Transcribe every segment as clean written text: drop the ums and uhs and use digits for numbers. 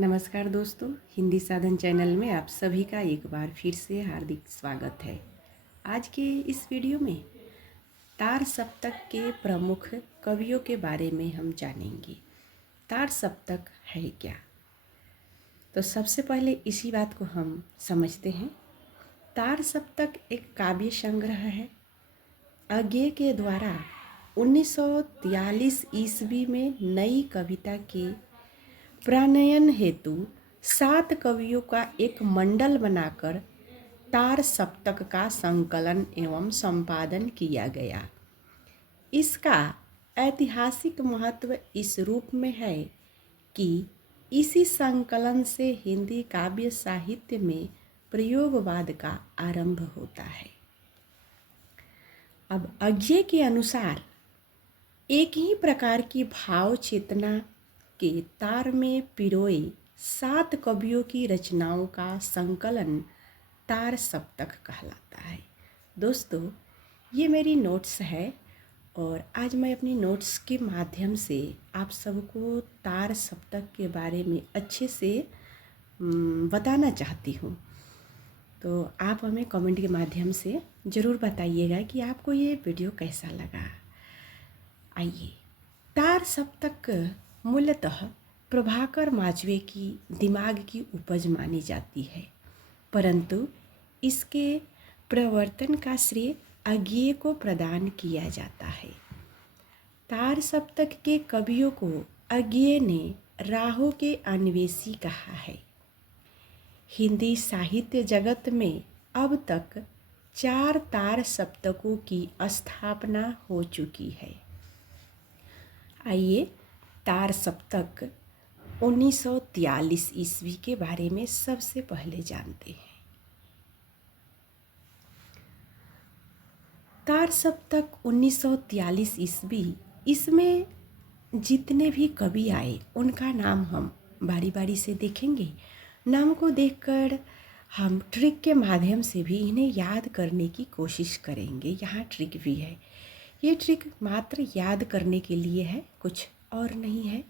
नमस्कार दोस्तों, हिंदी साधन चैनल में आप सभी का एक बार फिर से हार्दिक स्वागत है। आज के इस वीडियो में तार सप्तक के प्रमुख कवियों के बारे में हम जानेंगे। तार सप्तक है क्या? तो सबसे पहले इसी बात को हम समझते हैं। तार सप्तक एक काव्य संग्रह है। अज्ञे के द्वारा 1943 ईस्वी में नई कविता के प्रणयन हेतु 7 कवियों का एक मंडल बनाकर तार सप्तक का संकलन एवं संपादन किया गया। इसका ऐतिहासिक महत्व इस रूप में है कि इसी संकलन से हिंदी काव्य साहित्य में प्रयोगवाद का आरंभ होता है। अब अज्ञे के अनुसार एक ही प्रकार की भाव चेतना के तार में पिरोए 7 कवियों की रचनाओं का संकलन तार सप्तक कहलाता है। दोस्तों, ये मेरी नोट्स है और आज मैं अपनी नोट्स के माध्यम से आप सबको तार सप्तक के बारे में अच्छे से बताना चाहती हूँ। तो आप हमें कमेंट के माध्यम से ज़रूर बताइएगा कि आपको ये वीडियो कैसा लगा। आइए, तार सप्तक मूलतः प्रभाकर माचवे की दिमाग की उपज मानी जाती है, परंतु इसके प्रवर्तन का श्रेय अज्ञे को प्रदान किया जाता है। तार सप्तक के कवियों को अज्ञे ने राहों के अन्वेषी कहा है। हिंदी साहित्य जगत में अब तक 4 तार सप्तकों की स्थापना हो चुकी है। आइए, तार सप्तक 1943 ईस्वी के बारे में सबसे पहले जानते हैं। तार सप्तक 1943 ईस्वी, इसमें जितने भी कवि आए उनका नाम हम बारी बारी से देखेंगे। नाम को देखकर हम ट्रिक के माध्यम से भी इन्हें याद करने की कोशिश करेंगे। यहाँ ट्रिक भी है। ये ट्रिक मात्र याद करने के लिए है, कुछ और नहीं है।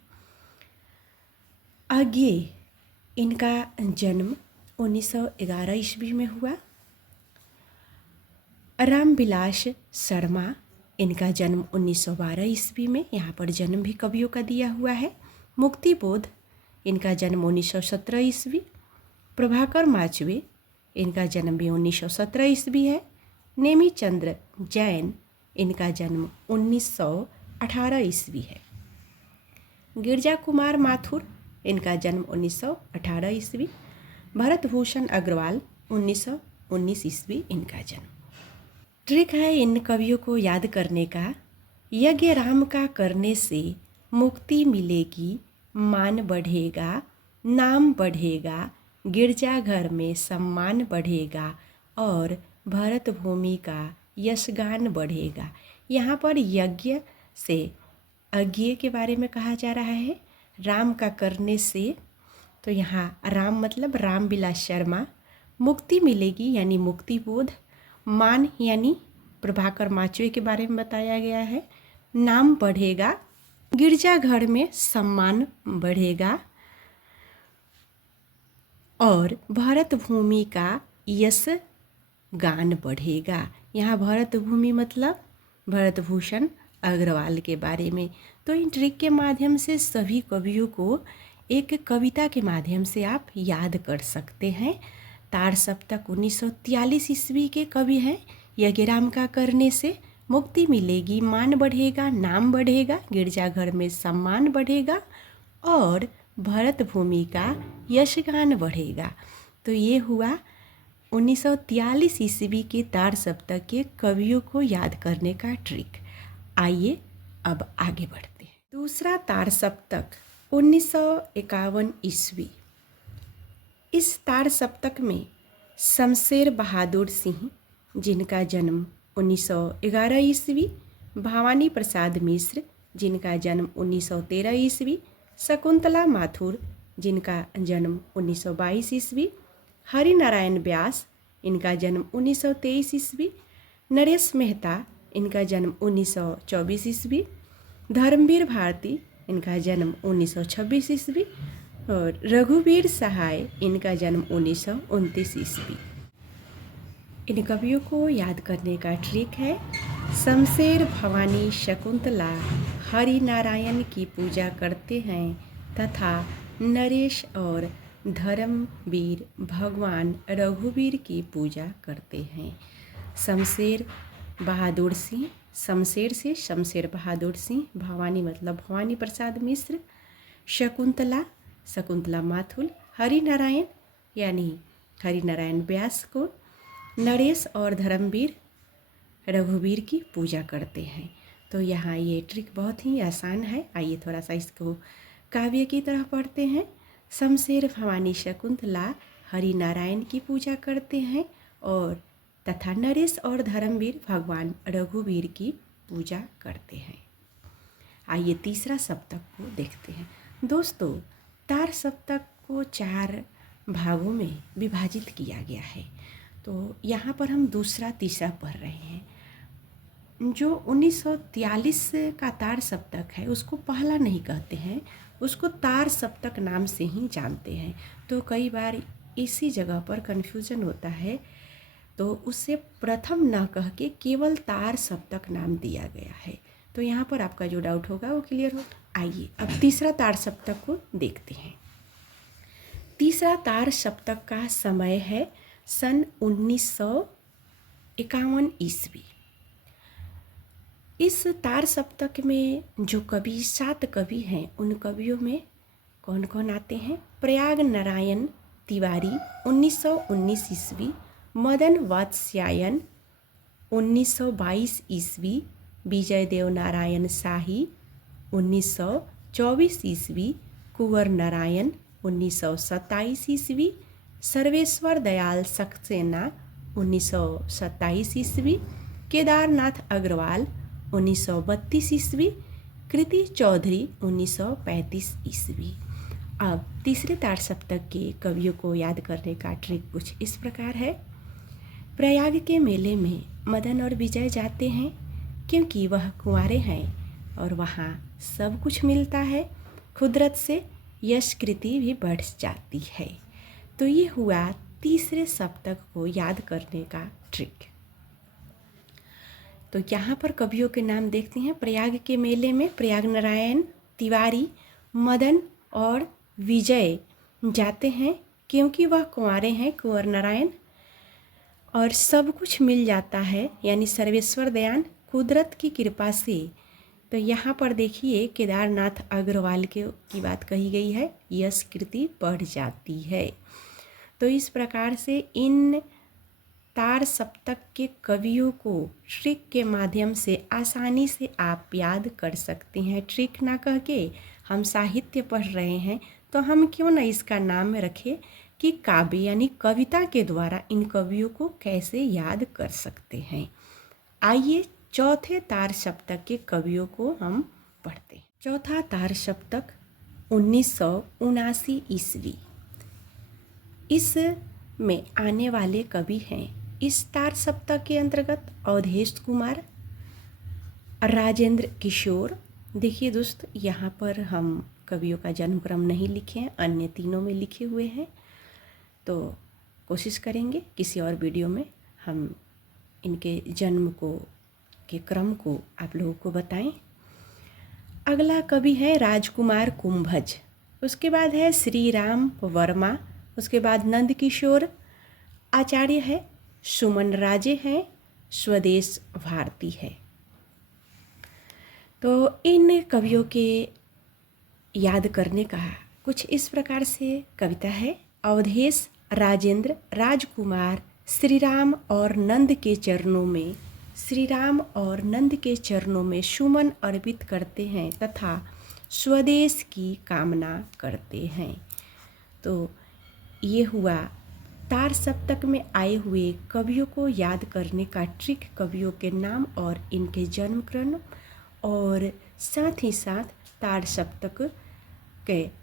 अज्ञे, इनका जन्म 1911 ईस्वी में हुआ। रामविलास शर्मा, इनका जन्म 1912 ईस्वी में, यहाँ पर जन्म भी कवियों का दिया हुआ है। मुक्तिबोध, इनका जन्म 1917 ईस्वी। प्रभाकर माचवे, इनका जन्म भी 1917 ईस्वी है। नेमीचंद्र जैन, इनका जन्म 1918 ईस्वी है। गिरजा कुमार माथुर, इनका जन्म 1918 ईस्वी। भरतभूषण अग्रवाल, 1919 ईस्वी इनका जन्म। ट्रिक है इन कवियों को याद करने का। यज्ञ राम का करने से मुक्ति मिलेगी, मान बढ़ेगा, नाम बढ़ेगा, गिरजाघर में सम्मान बढ़ेगा और भरत भूमि का यशगान बढ़ेगा। यहाँ पर यज्ञ से अज्ञे के बारे में कहा जा रहा है। राम का करने से, तो यहाँ राम मतलब रामविलास शर्मा। मुक्ति मिलेगी यानी मुक्तिबोध। मान यानी प्रभाकर माचवे के बारे में बताया गया है। नाम बढ़ेगा, गिरजाघर में सम्मान बढ़ेगा और भरत भूमि का यश गान बढ़ेगा। यहाँ भरत भूमि मतलब भरतभूषण अग्रवाल के बारे में। तो इन ट्रिक के माध्यम से सभी कवियों को एक कविता के माध्यम से आप याद कर सकते हैं। तार सप्तक 1943 ईस्वी के कवि हैं। यज्ञराम का करने से मुक्ति मिलेगी, मान बढ़ेगा, नाम बढ़ेगा, गिरजाघर में सम्मान बढ़ेगा और भरत भूमि का यशगान बढ़ेगा। तो ये हुआ 1943 ईस्वी के तार सप्तक के कवियों को याद करने का ट्रिक। आइए अब आगे बढ़ते हैं। दूसरा तार सप्तक 1951 ईस्वी। इस तार सप्तक में शमशेर बहादुर सिंह, जिनका जन्म 1911 ईस्वी। भवानी प्रसाद मिश्र, जिनका जन्म 1913 ईस्वी। शकुंतला माथुर, जिनका जन्म 1922 ईस्वी। हरिनारायण व्यास, इनका जन्म 1923 ईस्वी। नरेश मेहता, इनका जन्म 1924 ईस्वी। धर्मवीर भारती, इनका जन्म 1926 ईस्वी। और रघुवीर सहाय, इनका जन्म 1929 ईस्वी। इन कवियों को याद करने का ट्रिक है, शमशेर, भवानी, शकुंतला हरि नारायण की पूजा करते हैं तथा नरेश और धर्मवीर भगवान रघुवीर की पूजा करते हैं। शमशेर बहादुर सिंह, शमशेर से शमशेर बहादुर सिंह, भवानी मतलब भवानी प्रसाद मिश्र, शकुंतला शकुंतला माथुर, हरि नारायण यानी हरि नारायण व्यास को, नरेश और धर्मवीर रघुवीर की पूजा करते हैं। तो यहाँ ये ट्रिक बहुत ही आसान है। आइए थोड़ा सा इसको काव्य की तरह पढ़ते हैं। शमशेर, भवानी, शकुंतला हरि नारायण की पूजा करते हैं और तथा नरेश और धर्मवीर भगवान रघुवीर की पूजा करते हैं। आइए तीसरा सप्तक को देखते हैं। दोस्तों, तार सप्तक को 4 भागों में विभाजित किया गया है। तो यहाँ पर हम दूसरा तीसरा पढ़ रहे हैं। जो 1943 का तार सप्तक है उसको पहला नहीं कहते हैं, उसको तार सप्तक नाम से ही जानते हैं। तो कई बार इसी जगह पर कन्फ्यूजन होता है, तो उससे प्रथम न कह के केवल तार सप्तक नाम दिया गया है। तो यहाँ पर आपका जो डाउट होगा वो क्लियर हो। आइए अब तीसरा तार सप्तक को देखते हैं। तीसरा तार सप्तक का समय है सन 1951 ईस्वी। इस तार सप्तक में जो कवि 7 कवि हैं, उन कवियों में कौन कौन आते हैं? प्रयाग नारायण तिवारी 1919 ईस्वी, मदन वात्स्यायन 1922 ईस्वी, विजय देव नारायण शाही 1924 ईस्वी, कुंवर नारायण 1927 ईस्वी, सर्वेश्वर दयाल सक्सेना 1927 ईस्वी, केदारनाथ अग्रवाल 1932 ईस्वी, कृति चौधरी 1935 ईस्वी। अब तीसरे तार सप्तक के कवियों को याद करने का ट्रिक कुछ इस प्रकार है। प्रयाग के मेले में मदन और विजय जाते हैं क्योंकि वह कुंवारे हैं और वहाँ सब कुछ मिलता है, कुदरत से यश कृति भी बढ़ जाती है। तो ये हुआ तीसरे सप्तक को याद करने का ट्रिक। तो यहाँ पर कवियों के नाम देखते हैं। प्रयाग के मेले में प्रयाग नारायण तिवारी, मदन और विजय जाते हैं क्योंकि वह कुंवारे हैं, कुंवर नारायण, और सब कुछ मिल जाता है यानी सर्वेश्वर दयाल कुदरत की कृपा से। तो यहाँ पर देखिए केदारनाथ अग्रवाल की बात कही गई है, यश कृति बढ़ जाती है। तो इस प्रकार से इन तार सप्तक के कवियों को ट्रिक के माध्यम से आसानी से आप याद कर सकते हैं। ट्रिक ना कह के हम साहित्य पढ़ रहे हैं तो हम क्यों ना इसका नाम रखें कि काव्य यानी कविता के द्वारा इन कवियों को कैसे याद कर सकते हैं। आइए चौथे तार सप्तक के कवियों को हम पढ़ते हैं। चौथा तार सप्तक 1979 ईस्वी। इस में आने वाले कवि हैं इस तार सप्तक के अंतर्गत अवधेश कुमार, राजेंद्र किशोर। देखिए दोस्त, यहाँ पर हम कवियों का जन्म क्रम नहीं लिखे हैं, अन्य तीनों में लिखे हुए हैं। तो कोशिश करेंगे किसी और वीडियो में हम इनके जन्म के क्रम को आप लोगों को बताएं। अगला कवि है राजकुमार कुंभज, उसके बाद है श्री राम वर्मा, उसके बाद नंद किशोर आचार्य है, सुमन राजे हैं, स्वदेश भारती है। तो इन कवियों के याद करने का कुछ इस प्रकार से कविता है। अवधेश, राजेंद्र, राजकुमार श्री राम और नंद के चरणों में सुमन अर्पित करते हैं तथा स्वदेश की कामना करते हैं। तो ये हुआ तार सप्तक में आए हुए कवियों को याद करने का ट्रिक, कवियों के नाम और इनके जन्म क्रम, और साथ ही साथ तार सप्तक के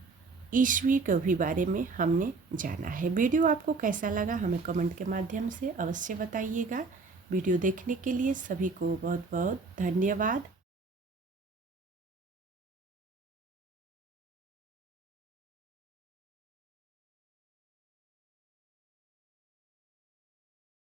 ईस्वी के भी बारे में हमने जाना है। वीडियो आपको कैसा लगा हमें कमेंट के माध्यम से अवश्य बताइएगा। वीडियो देखने के लिए सभी को बहुत बहुत धन्यवाद।